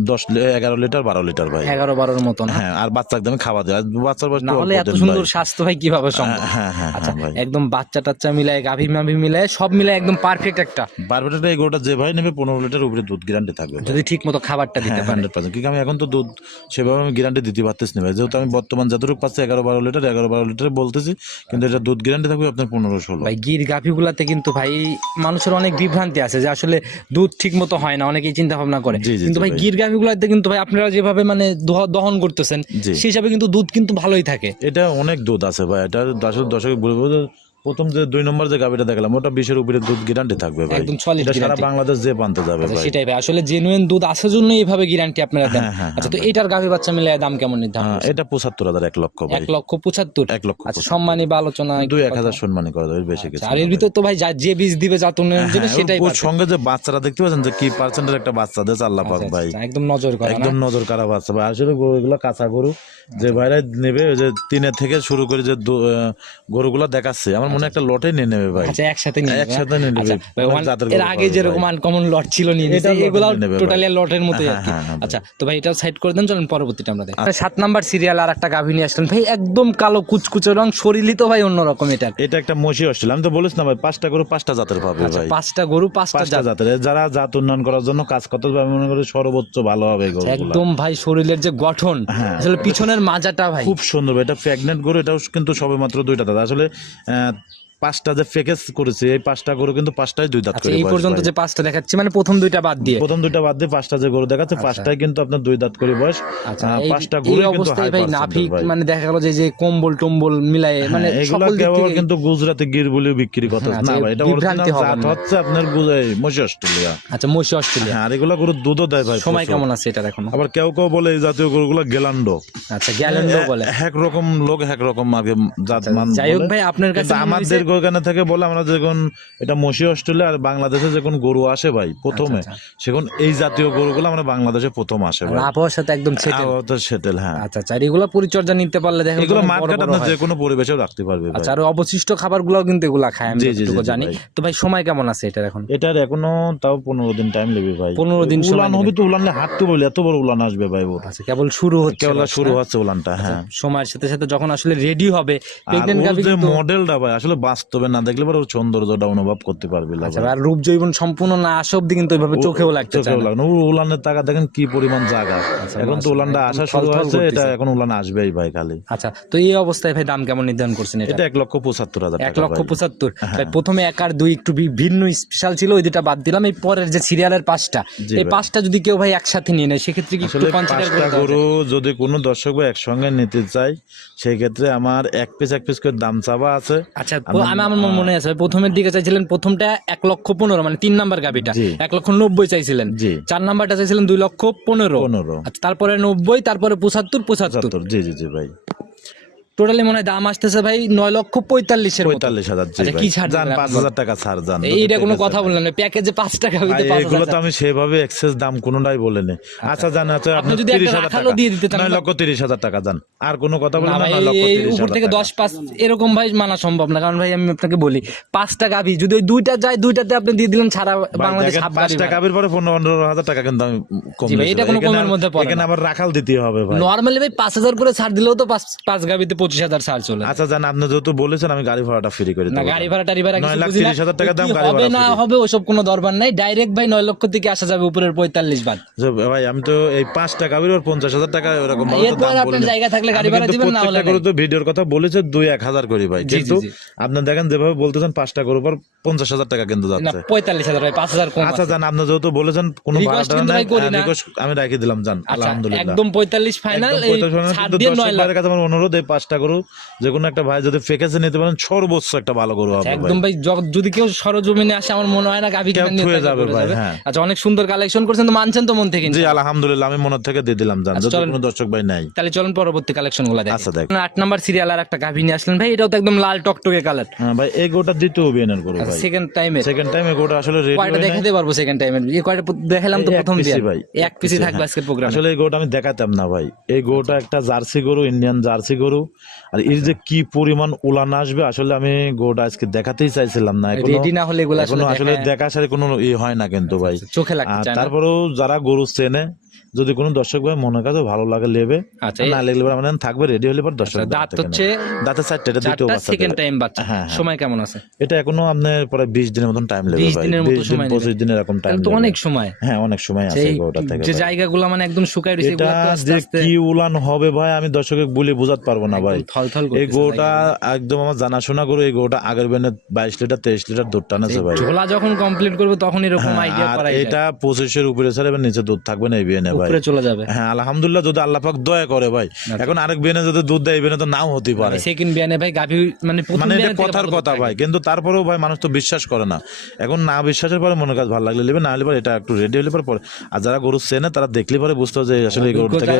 দশ এগারো লিটার বারো লিটার ভাই।
এগারো বারোর মতন
হ্যাঁ। আর বাচ্চা একদম খাওয়া দেয় বাচ্চার বয়স
না হলে এত সুন্দর স্বাস্থ্য ভাই কীভাবে সম্ভব?
হ্যাঁ হ্যাঁ
আচ্ছা
হ্যাঁ
একদম বাচ্চা টাচ্চা মিলায় গাভী মাভি মিলায় সব মিলায় একদম পারফেক্ট একটা।
যে ভাই নেবে পনেরো লিটার উপরে দুধ গ্যারান্টি থাকবে
যদি ঠিক মতো খাবারটা দিতে
হ্যাঁ কিন্তু আমি এখন তো দুধ সেভাবে আমি গ্যারান্টি দিতে পারতেছি না ভাই। যেহেতু আমি বর্তমান যতটুকু পাচ্ছি এগারো বারো লিটার এগারো বারো লিটার বলতেছি। কিন্তু এটা দুধ গ্যারান্টি থাকবে আপনার পনেরো ষোলো।
ভাই গির গাভীগুলাতে কিন্তু ভাই মানুষের অনেক বিভ্রান্তি আছে যে আসলে দুধ ঠিক মতো হয় না অনেকেই চিন্তা ভাবনা করে কিন্তু ভাই। গির গাভিগুলোতে কিন্তু ভাই আপনারা যেভাবে মানে দহ- দহন করতেছেন। সেই হিসাবে কিন্তু দুধ কিন্তু ভালোই থাকে
এটা অনেক দুধ আছে ভাই এটা দশক দশকে বলব প্রথম যে দুই নম্বর যে গাভিটা দেখলাম ওটা বিশের উপরে দুধ গ্যারান্টি থাকবে ভাই।
একদম
সারা বাংলাদেশ যে পানতে যাবে
আচ্ছা,
ভাই।
সেটাই ভাই। আসলে জেনুইন দুধ আসার জন্য এইভাবে গ্যারান্টি আপনারা দেন।
হ্যাঁ, হ্যাঁ,
আচ্ছা তো এইটার গাভী বাচ্চা মিলে দাম কেমন নির্ধারণ
হ্যাঁ, এটা পঁচাত্তর হাজার এক লক্ষ ভাই।
এক লক্ষ পঁচাত্তর?
এক লক্ষ
আচ্ছা সম্মানী বা আলোচনা একটু
দুই এক
কথা।
হাজার সম্মানী করে দেবে বেশি কিছু
আচ্ছা, আর এর ভিতর তো ভাই যা- যে বীজ দিবে জাতুনের জন্য
হ্যাঁ,
সেটাই
ওর সঙ্গে যে বাচ্চারা দেখতে পাচ্ছেন যে কি পার্সেন্টের একটা বাচ্চা দেশ আল্লাহ পাক
আচ্ছা,
ভাই।
আচ্ছা, একদম নজর করা
একদম নজর কারা বাচ্চা ভাই। আসলে গরু এগুলো কাঁচা গরু। যে ভাইরা নেবে ওই যে তিনের থেকে শুরু করে যে গরুগুলো দেখাচ্ছে আমার মনে একটা লটে নিয়ে নেবে ভাই।
আচ্ছা একসাথে নিয়ে
একসাথে নিয়ে নেবে।
আচ্ছা, ওয়ান-
জাতের
এর আগে যেরকম আনকমন লট ছিল নিয়ে নিছে এগুলো। টোটালি লটের মতোই আর
হ্যাঁ,
কি।
হ্যাঁ, হ্যাঁ।
আচ্ছা তো ভাই এটাও সাইড করে দেন চলেন পরবর্তীটা আমরা দেখি। সাত নাম্বার সিরিয়াল আর একটা গাভী নিয়ে আসলেন। ভাই একদম কালো কুচকুচে রং শরীরই তো ভাই অন্যরকম এটা
এটা একটা মসি অস্ট্রেলিয়া আমি তো বলিস না ভাই পাঁচটা গরু পাঁচটা জাতের পাবে
আচ্ছা
ভাই।
পাঁচটা গরু পাঁচটা
জাতের। যারা জাত উন্নয়ন করার জন্য কাজ করতে হবে আমি মনে করি সর্বোচ্চ ভালো হবে
একদম ভাই শরীরের যে গঠন
হ্যাঁ।
আসলে পিছনের মাজাটা ভাই।
খুব সুন্দর। এটা প্রেগনেন্ট গরু এটাও কিন্তু সবে মাত্র দুইটা দাঁত আসলে পাঁচটা যে প্যাকেজ করেছে এই পাঁচটা গরু কিন্তু পাঁচটাই দুই দাঁত
আচ্ছা
করে
এই পর্যন্ত যে পাঁচটা দেখাচ্ছি মানে প্রথম দুইটা বাদ দিয়ে?
প্রথম দুইটা বাদ দিয়ে পাঁচটা যে গরু দেখাচ্ছে পাঁচটাই কিন্তু আপনার দুই দাঁত করে বয়স।
আচ্ছা
পাঁচটা গরু কিন্তু
ভাই নাফিক মানে দেখা গেল যে যে কম্বল টম্বল মিলায়ে মানে
হ্যাঁ, এগুলা
সকল দিক
কেবল কিন্তু গির বলে বিক্রি করতে
আচ্ছা,
না ভাই এটা
বিভ্রান্তি।
হচ্ছে আপনার গুজাই মসি অস্ট্রেলিয়া
আচ্ছা মসি অস্ট্রেলিয়া
হ্যাঁ আর এগুলা গরু দুধও দেয় ভাই
সময় কেমন আছে এটার এখন?
আবার কেউ কেউ বলে এই জাতীয় গরুগুলা গেলান্ডো
আচ্ছা গ্যালেন্ডো বলে।
এক রকম লোক এক রকম আগে জাত মান
যাই হোক ভাই আপনার কাছে
আমাদের ওখানে থেকে বলে আমরা যখন এটা মসি অস্ট্রেলিয়া আর বাংলাদেশে যখন গরু আসে ভাই প্রথমে
আচ্ছা,
সেখন এই জাতীয় গরুগুলো আমরা বাংলাদেশে প্রথম আসে ভাই।
আবহাওয়ার সাথে একদম সেটেল
হ্যাঁ।
আচ্ছা আচ্ছা এগুলো পরিচর্যা নিতে পারলে দেখা
এগুলো
যাবে
মাঠ
বড়
কাটা
বড়
আপনার যে কোনো পরিবেশেও রাখতে পারবে
আচ্ছা আর অবশিষ্ট খাবারগুলো কিন্তু এগুলা খায় আমি
জি,
জানি। তো ভাই সময় কেমন আছে এটার এখন?
এটার এখনও তাও পনেরো দিন টাইম নেবে ভাই।
15 দিন
উলান। হবে তো উলানলে হাঁটতে বলে এত বড় উলান আসবে ভাই ওর।
আচ্ছা কেবল শুরু হচ্ছে
কেবল শুরু? হচ্ছে উলানটা হ্যাঁ।
সময়ের সাথে সাথে যখন আসলে রেডি হবে
যে
কিন্তু
মডেলটা ভাই আসলে বাস্তবে না দেখলে পরে সৌন্দর্যটা অনুভব করতে পারবে
আচ্ছা। আর রূপ জৈবন সম্পূর্ণ না আসা অব্দি কিন্তু ওইভাবে চোখেও চায়
চোখেও লাগে উলানের টাকা দেখেন কি পরিমাণ জায়গা এখন তো উলানটা আসা শুরু হয়েছে এটা এখন উলান আসবেই ভাই খালি।
আচ্ছা তো এই অবস্থায় ভাই দাম কেমন নির্ধারণ করছেন এটা?
এক লক্ষ পঁচাত্তর হাজার
এক লক্ষ পঁচাত্তর। প্রথমে এক আর দুই একটু ভিন্ন স্পেশাল ছিল ওই দুটা বাদ দিলাম। এই পরের যে সিরিয়ালের পাঁচটা এই। পাঁচটা যদি কেউ ভাই একসাথে নিয়ে নেয় সেক্ষেত্রে কি
গরু যদি কোনো দর্শক ভাই একসঙ্গে নিতে চাই সেই ক্ষেত্রে আমার এক পিস এক পিস করে দাম চাওয়া আছে।
আচ্ছা আমি আমার মনে আছে প্রথমের দিকে চাইছিলেন প্রথমটা এক লক্ষ পনেরো মানে তিন নাম্বার গাবিটা। এক লক্ষ নব্বই চাইছিলেন।
জি।
চার নাম্বারটা চাইছিলেন দুই লক্ষ পনেরো।
পনেরো।
আচ্ছা তারপরে নব্বই তারপরে পঁচাত্তর। পঁচাত্তর
জি জি জি ভাই।
টোটালি মনে হয় দাম আসতেছে ভাই নয় লক্ষ পঁয়তাল্লিশের
পঁয়তাল্লিশ হাজার
আচ্ছা, কি ছাড়
যান পাঁচ হাজার টাকা ছাড় যান।
এইটা কোনো কথা বললেন না প্যাকেজে পাঁচ টাকা হইতে
এগুলো তো আমি সেভাবে এক্সেস দাম কোনোটাই বলে বলিনি আচ্ছা জান আচ্ছা
আপনি যদি
তিরিশ হাজার টাকা।
দিয়ে দিতে
নয় লক্ষ তিরিশ হাজার টাকা যান। আর কোনো কথা বলবেন না নয় লক্ষ তিরিশ
উপর থেকে দশ পাঁচ এরকম ভাই মানা সম্ভব না। কারণ ভাই আমি আপনাকে বলি পাঁচটা গাভি যদি ওই দুইটা যায় দুইটাতে আপনি দিয়ে দিলেন সারা
ভাই,
বাংলাদেশ
পাঁচ টাকা আবির পরে পনেরো পনেরো হাজার টাকা কিন্তু আমি কম
এটা কোনো কমের মধ্যে পড়ে
এখানে আবার রাখাল দিতে হবে ভাই।
নর্মালি ভাই পাঁচ হাজার করে ছাড় দিলেও তো পাঁচ পাঁচ গাভিতে পঁচিশ হাজার ছাড় চলে
আচ্ছা জান আপনি যেহেতু বলেছেন আমি গাড়ি ভাড়াটা ফ্রি করে
না গাড়ি ভাড়া টাড়ি ভাড়া
নয় লাখ তিরিশ হাজার টাকা দাম গাড়ি
হবে না হবে ওসব কোনো দরবার নাই। ডাইরেক্ট ভাই নয় লক্ষ থেকে আসা যাবে উপরের পঁয়তাল্লিশ বাদ।
ভাই আমি তো এই পাঁচ টাকা ওর পঞ্চাশ হাজার টাকা এরকম
এরপর আপনার জায়গা থাকলে গাড়ি ভাড়া দিবেন না হলে
তো ভিডিওর কথা বলেছে দুই এক হাজার করি ভাই। কিন্তু। আপনি দেখেন যেভাবে বলতেছেন পাঁচটা গরুর পর পঞ্চাশ হাজার টাকা কিন্তু যাচ্ছে।
পঁয়তাল্লিশ হাজার ভাই পাঁচ হাজার
আচ্ছা জান আপনি যেহেতু বলেছেন কোনো ভাড়াটা নাই আমি রাখি দিলাম জান
আচ্ছা
আলহামদুলিল্লাহ।
একদম পঁয়তাল্লিশ ফাইনাল
পঁয়তাল্লিশ
লাখ।
কাছে আমার অনুরোধ এই পাঁচটা গরু যে কোনো একটা ভাই যদি ফেকেছে নিতে পারেন সর্বোচ্চ একটা ভালো গরু হবে
একদম ভাই। যদি কেউ সরজমিনে আসে আমার মনে হয় না গাভি কিনে
যাবে ভাই, হ্যাঁ।
আচ্ছা অনেক সুন্দর কালেকশন করছেন তো মানছেন তো মন থেকে
জি আলহামদুলিল্লাহ আমি মনের থেকে দিয়ে দিলাম জান
আচ্ছা,
যদি। কোনো দর্শক ভাই নাই।
তাহলে চলুন পরবর্তী কালেকশনগুলো
আচ্ছা,
দেখেন
দেখ।
আট নাম্বার সিরিয়াল আর একটা গাভি নিয়ে আসলেন ভাই এটাও তো একদম লাল টকটকে কালার
হ্যাঁ ভাই এই গরুটা দ্বিতীয় বিএনএর গরু ভাই।
সেকেন্ড টাইমে
সেকেন্ড টাইম গরুটা আসলে রেডি
কয়টা দেখাতে পারব সেকেন্ড টাইমে এই কয়টা দেখালাম তো প্রথম দিয়ে
ভাই,
এক পিসি থাকবে
হ্যাঁ।
আজকের প্রোগ্রামে
আসলে এই গরুটা আমি দেখাতাম না ভাই। এই গোটা একটা জার্সি গরু ইন্ডিয়ান জার্সি গরু। আর এর যে কি পরিমাণ উলান আসবে আসলে আমি গোটা আজকে দেখাতেই চাইছিলাম না।
রেডি না হলে এগুলো আসলে দেখা-
সাথে কোনো ই হয় না কিন্তু ভাই।
চোখে লাগে না।
তারপরেও যারা গরু চেনে যদি কোনো দর্শক ভাই মনে কাছে ভালো লাগে লেবে
আচ্ছা
না লাগলে পরে আমাদের থাকবে রেডি হলে পর দর্শক
দাঁত হচ্ছে
দাঁতে চারটে এটা দ্বিতীয় বাচ্চা
সেকেন্ড টাইম বাচ্চা।
হ্যাঁ, হ্যাঁ।
সময় কেমন আছে?
এটা এখনও আপনার প্রায় বিশ দিনের মতন টাইম লাগবে
20
ভাই।
দিনের মতো সময় নেবে।
পঁচিশ দিন এরকম টাইম
তো অনেক সময়।
হ্যাঁ অনেক সময় আছে গরুটা থেকে
যে জায়গাগুলো মানে একদম শুকায় রয়েছে
এটা
এগুলো আস্তে আস্তে
কি উলান হবে ভাই আমি দর্শকে বলে বোঝাতে পারব না ভাই। এই
জায়গাগুলো।
একদম আমার জানাশোনা করে এই গোটা আগের বেনে বাইশ লিটার তেইশ লিটার দুধ টানেছে ভাই।
ঝোলা যখন কমপ্লিট করবে তখন এরকম
হ্যাঁ,
আইডিয়া করা
এটা পঁচিশের উপরে স্যার এবার নিচে দুধ থাকবে না এই বিয়েনে ভাই
উপরে চলে যাবে।
হ্যাঁ আলহামদুলিল্লাহ যদি আল্লাহ পাক দয়া করে ভাই। এখন আরেক বিয়েনে যদি দুধ দেয় বিয়েনে তো নাও হতে পারে।
সেকেন্ড বিয়ানে ভাই গাভি মানে
মানে এটা কথার কথা ভাই কিন্তু তারপরেও ভাই মানুষ তো বিশ্বাস করে না। এখন না বিশ্বাসের পরে মনের কাজ ভালো লাগলে নেবে না হলে পরে এটা একটু রেডি হলে পরে পরে। আর যারা গরু চেনে তারা দেখলে পরে বুঝতে যে আসলে গরু থেকে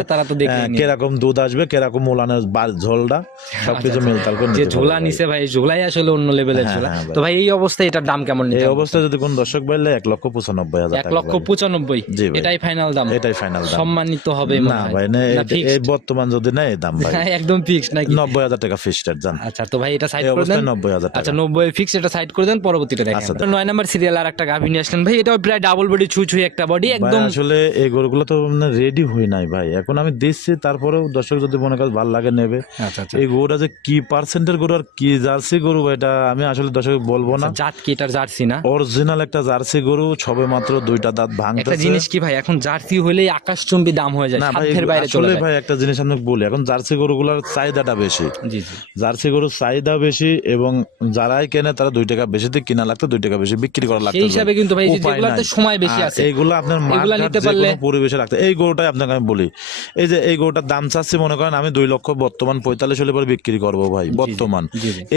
হ্যাঁ। কীরকম দুধ আসবে কীরকম মোলানের ঝোলটা সবকিছু মিলতাল করে
যে ঝোলা। নিছে ভাই। ঝোলাই আসলে অন্য লেভেলের
হ্যাঁ,
ঝোলা। তো ভাই। এই অবস্থায় এটার দাম কেমন
এই? অবস্থায় যদি কোন দর্শক বাইলে এক লক্ষ পঁচানব্বই হাজার
এক লক্ষ। পঁচানব্বই? এটাই ফাইনাল দাম।
এটাই ফাইনাল
সম্মানিত হবে
না ভাই না এই- বর্তমান যদি না দাম ভাই।
একদম ফিক্স নাকি?
টাকা ফিক্সড জান।
আচ্ছা তো ভাই এটা সাইড করে দেন। আচ্ছা
টাকা।
নব্বই ফিক্স এটা সাইড করে দেন পরবর্তীটা দেখেন।
আচ্ছা,
তো নয় নাম্বার সিরিয়াল আর একটা আসলেন। ভাই এটাও প্রায় ডাবল বডি ছুঁই ছুঁই একটা বডি একদম
আসলে এই গরুগুলো তো রেডি হই নাই ভাই। এখন আমি দিচ্ছি তারপরেও দর্শক যদি মনে কাজ ভালো লাগে নেবে।
আচ্ছা আচ্ছা।
এই গরুটা যে কি পার্সেন্টের গরু আর কি জার্সি গরু এটা আমি আসলে দর্শক বলব না।
জাত কি এটার জার্সি না?
অরিজিনাল একটা জার্সি গরু সবে মাত্র দুইটা দাঁত
একটা জিনিস কি ভাই এখন জার্সি হলেই আকাশচুম্বী দাম হয়ে যায় সাধ্যের বাইরে চলে যায়।
ভাই একটা জিনিস আমি বলি এখন জার্সি গরুগুলোর চাহিদাটা বেশি।
জি জি।
জার্সি গরুর চাহিদা বেশি এবং যারাই কেনে তারা দুই টাকা বেশি দিয়ে কিনা লাগতো দুই টাকা বেশি বিক্রি করা লাগতো
সেই হিসাবে কিন্তু ভাই যেগুলাতে। সময় বেশি আছে
এইগুলো আপনার
এগুলা
মাঠ
নিতে পারলে-
পরিবেশে রাখতে এই গরুটাই আপনাকে আমি বলি এই যে এই গরুটার দাম চাচ্ছি মনে করেন আমি দুই লক্ষ বর্তমান পঁয়তাল্লিশ হলে পরে বিক্রি করব ভাই বর্তমান।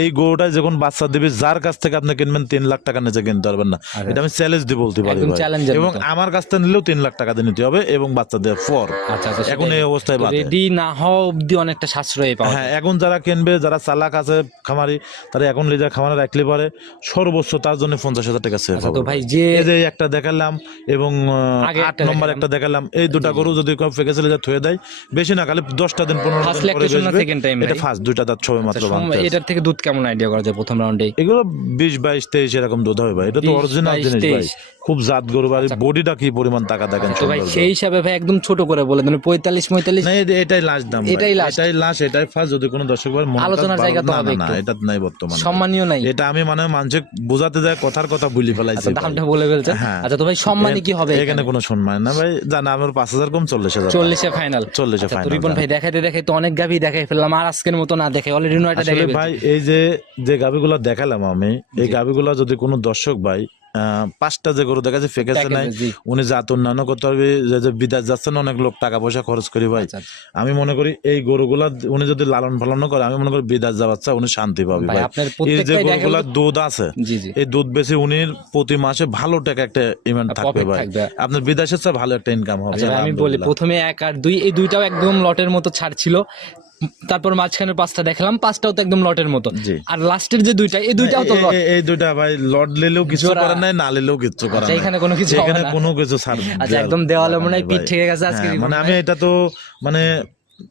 এই গরুটাই যখন বাচ্চা দিবে যার কাছ থেকে আপনি কিনবেন তিন লাখ টাকা নিচে কিনতে পারবেন না। এটা আমি চ্যালেঞ্জ দিয়ে বলতে পারি এবং আমার কাছ থেকে নিলেও তিন লাখ টাকা দিয়ে নিতে হবে এবং বাচ্চা দেওয়ার পর
আচ্ছা আচ্ছা
এখন এই অবস্থায়
রেডি না হওয়া অবধি অনেকটা সাশ্রয়ী পাওয়া
হ্যাঁ এখন যারা কিনবে যারা চালাক আছে খামারি তারা এখন লিজার খামারে রাখলে পারে সর্বোচ্চ তার জন্য পঞ্চাশ হাজার টাকা সেভ
আচ্ছা তো ভাই যে
যে একটা দেখালাম এবং আট নম্বর একটা দেখালাম এই দুটা গরু যদি কেউ থুয়ে দেয় বেশি না খালি দশটা দিন পনেরো দিন এটা ফার্স্ট দুইটা দাঁত ছবে মাত্র
এটার থেকে দুধ কেমন আইডিয়া করা যায় প্রথম রাউন্ডে
এগুলো বিশ বাইশ তেইশ এরকম দুধ হবে ভাই। এটা তো অরিজিনাল জিনিস ভাই। খুব জাত গরু ভাই। বডিটা কি পরিমাণ টাকা দেখেন
তো ভাই সেই হিসাবে ভাই একদম ছোট করে বলে দেন পঁয়তাল্লিশ পঁয়তাল্লিশ।
এটাই লাস্ট দাম
এটাই last।
এটাই লাস্ট এটাই ফার্স্ট যদি কোনো দর্শক
আলোচনার জায়গা তো হবে
না, না এটা নাই বর্তমানে।
সম্মানীয় নাই।
এটা আমি মানে মানুষে বোঝাতে যায় কথার কথা ভুলি ফেলাইছি
আচ্ছা দামটা বলে ফেলছেন
হ্যাঁ।
আচ্ছা তো ভাই সম্মানী কি হবে
এখানে কোনো সম্মান না ভাই। জানা আমার পাঁচ হাজার কম চল্লিশ হাজার।
চল্লিশে ফাইনাল
চল্লিশে
আচ্ছা তো
final
রিপন ভাই দেখাইতে দেখাইতে অনেক গাভি দেখাই ফেললাম আর আজকের মতো না দেখে অলরেডি নয়টা দেখে
ভাই এই যে যে গাবিগুলো দেখালাম আমি এই গাবিগুলো যদি কোনো দর্শক ভাই পাঁচটা যে গরু দেখাচ্ছে ফেকেছে নাই উনি জাত উন্নয়ন করতে পারবে যে বিদেশ যাচ্ছেন অনেক লোক টাকা পয়সা খরচ করি ভাই।
আচ্ছা, আচ্ছা।
আমি মনে করি এই গরুগুলা উনি যদি লালন পালন করে আমি মনে করি বিদেশ যাওয়াচ্ছে উনি শান্তি পাবে
ভাই
এই যে
দেখা
গরুগুলা দুধ আছে এই দুধ বেশি উনি প্রতি মাসে ভালো টাকা একটা ইভেন্ট থাকবে ভাই। আপনার বিদেশের চেয়ে ভালো একটা ইনকাম হবে
আচ্ছা আমি বলি প্রথমে এক আর দুই এই দুইটাও একদম লটের মতো ছাড় ছিল। তারপর মাঝখানে পাঁচটা দেখলাম পাঁচটাও তো একদম লটের মতো। আর লাস্টের যে দুইটা এই দুইটাও তো
এই-
লট।
এই- দুইটা ভাই লট লেলেও কিছু করার নাই না লেলেও কিছু করার
আচ্ছা,
নাই।
এখানে কোনো কিছু
এখানে কোনো কিছু ছাড়
আচ্ছা একদম দেওয়ালে মনে হয় পিঠ। থেকে গেছে আজকে
হ্যাঁ, মানে আমি এটা তো মানে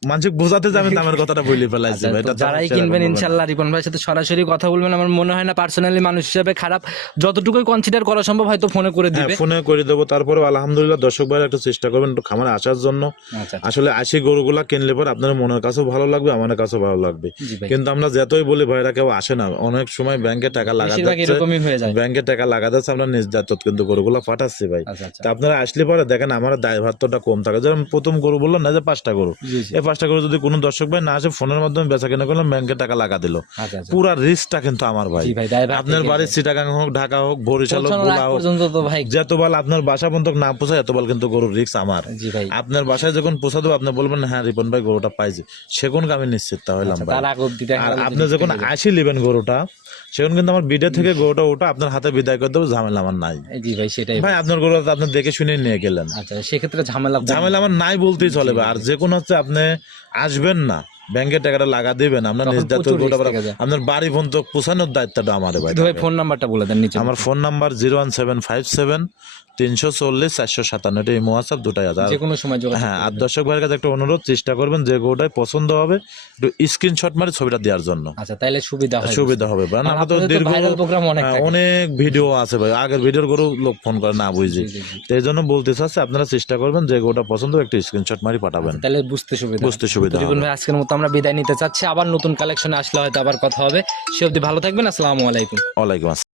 মানুষকে বোঝাতে যাবে দামের কথাটা বলে ফেলাইছি ভাই তো
যারাই কিনবেন ইনশাল্লাহ রিপন ভাইয়ের সাথে সরাসরি কথা বলবেন আমার মনে হয় না পার্সোনালি মানুষ হিসেবে খারাপ। যতটুকুই কনসিডার করা সম্ভব হয়তো ফোনে করে
হ্যাঁ,
দিবে।
ফোনে করে দেবো। তারপরে আলহামদুলিল্লাহ দর্শক ভাইরা একটু চেষ্টা করবেন একটু খামারে আসার জন্য।
আচ্ছা
আসলে আশি গরুগুলা কিনলে পর আপনার মনের কাছেও ভালো লাগবে আমার কাছেও ভালো লাগবে। কিন্তু আমরা যতই বলি ভাইরা কেউ আসে না। অনেক সময় ব্যাংকে টাকা লাগাতে ব্যাংকে টাকা লাগাতে আমরা নিজ দায়িত্ব কিন্তু গরুগুলা পাঠাচ্ছি ভাই।
আচ্ছা আচ্ছা।
তা আপনারা আসলে পরে দেখেন আমার দায় দায়ভারটা কম থাকে। যেমন প্রথম গরু বললাম না যে পাঁচটা গরু। এই পাঁচটা গরু যদি কোনো দর্শক ভাই না আসে ফোনের মাধ্যমে বেচা কেনা করলাম ব্যাংকে টাকা লাগা দিল।
আচ্ছা আচ্ছা।
পুরা রিস্কটা কিন্তু আমার ভাই। আপনার বাড়ির চিটাগাং হোক ঢাকা হোক বরিশাল হোক গোলা হোক
পর্যন্ত তো ভাই।
যতবার আপনার বাসা পর্যন্ত না পোষায় এতবার কিন্তু গরুর রিস্ক আমার। আপনার বাসায় যখন পোষা দেবো আপনি বলবেন হ্যাঁ রিপন ভাই গরুটা পাইছে। সেখন আমি নিশ্চিত হইলাম
আচ্ছা,
আর আপনি যখন আসি নেবেন গরুটা সেখন কিন্তু আমার বিডে থেকে গরুটা ওটা আপনার হাতে বিদায় করে দেবো ঝামেলা আমার নাই।
জি ভাই সেটাই
ভাই আপনার গরু আপনি দেখে শুনে নিয়ে গেলেন।
আচ্ছা সেক্ষেত্রে ঝামেলা
ঝামেলা আমার নাই বলতেই চলে ভাই। আর যে কোনো হচ্ছে আপনি আসবেন না। ব্যাংকের টাকাটা লাগা দিবেন আপনার নিজ দায়িত্ব। আপনার বাড়ি পর্যন্ত পোষানোর দায়িত্বটা আমার ভাই
ভাই ফোন নাম্বারটা বলে দেন নিচে।
আমার phone number zero one seven five seven তিনশো চল্লিশ চারশো সাতান্ন এটা এই হোয়াটসঅ্যাপ দুটাই আছে।
যে কোনো সময়
হ্যাঁ আর দর্শক ভাইয়ের কাছে একটা অনুরোধ চেষ্টা করবেন যে গরুটাই পছন্দ হবে একটু স্ক্রিনশট মারি ছবিটা দেওয়ার জন্য।
আচ্ছা তাইলে সুবিধা হয়।
সুবিধা হবে ভাই। আমরা তো দীর্ঘ
প্রোগ্রাম অনেক
হ্যাঁ, অনেক ভিডিও আছে ভাই। আগের ভিডিওর গরু লোক ফোন করে না বুঝি। তো এই জন্য বলতে চাচ্ছি আপনারা চেষ্টা করবেন যে গোটা পছন্দ একটু স্ক্রিনশট মারি পাঠাবেন।
তাহলে বুঝতে সুবিধা
বুঝতে সুবিধা হবে।
আজকের আমরা বিদায় নিতে চাচ্ছি। আবার নতুন কালেকশনে আসলে হয়তো আবার কথা হবে। সে অব্দি ভালো থাকবেন। আসসালামু আলাইকুম।
ওয়ালাইকুম আসসালাম।